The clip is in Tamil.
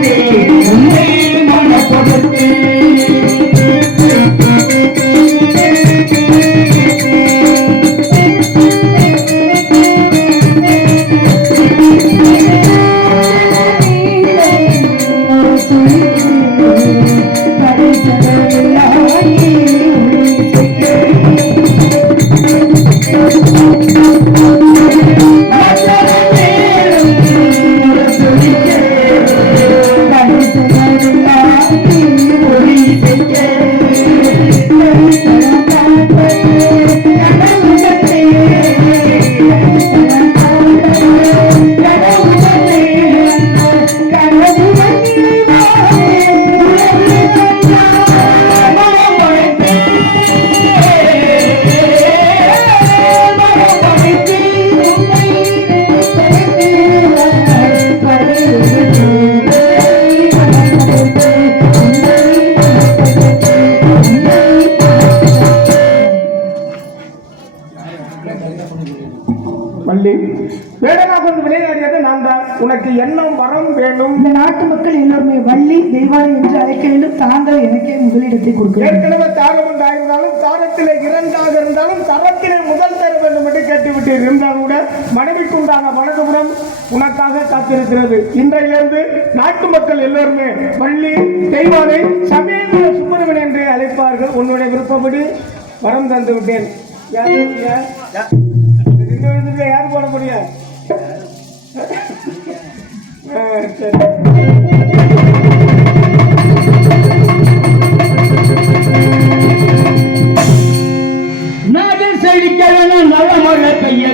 கொடுத்து உன்னை மன கொடுத்து வள்ளி வேடனாக வந்து விளையாடியது நான் தான். உனக்கு எண்ணம் வரம் வேணும். இந்த நாட்டு மக்கள் எல்லோருமே வள்ளி தெய்வானை என்று அழைக்க வேண்டும். தாங்கள் எனக்கே முதலிடத்தை கொடுக்க ஏற்கனவே தாரம் உண்டாயிருந்தாலும் தாரத்திலே இரண்டாக இருந்தாலும் தரத்திலே முதல் தர வேண்டும் என்று கேட்டுவிட்டு இருந்தால் கூட மனைவிக்கு உண்டான வலதுபுறம் உனக்காக காத்திருக்கிறது. இன்றையிலிருந்து நாட்டு மக்கள் எல்லோருமே வள்ளி தெய்வானை சமேந்திர சுப்பிரமணியன் என்று அழைப்பார்கள். உன்னுடைய விருப்பப்படி வரம் தந்து விட்டேன் யார் போடுறியா? இந்த போட முடியும் ஆ, செழிக்க வேணும் நல்ல மழை பெய்ய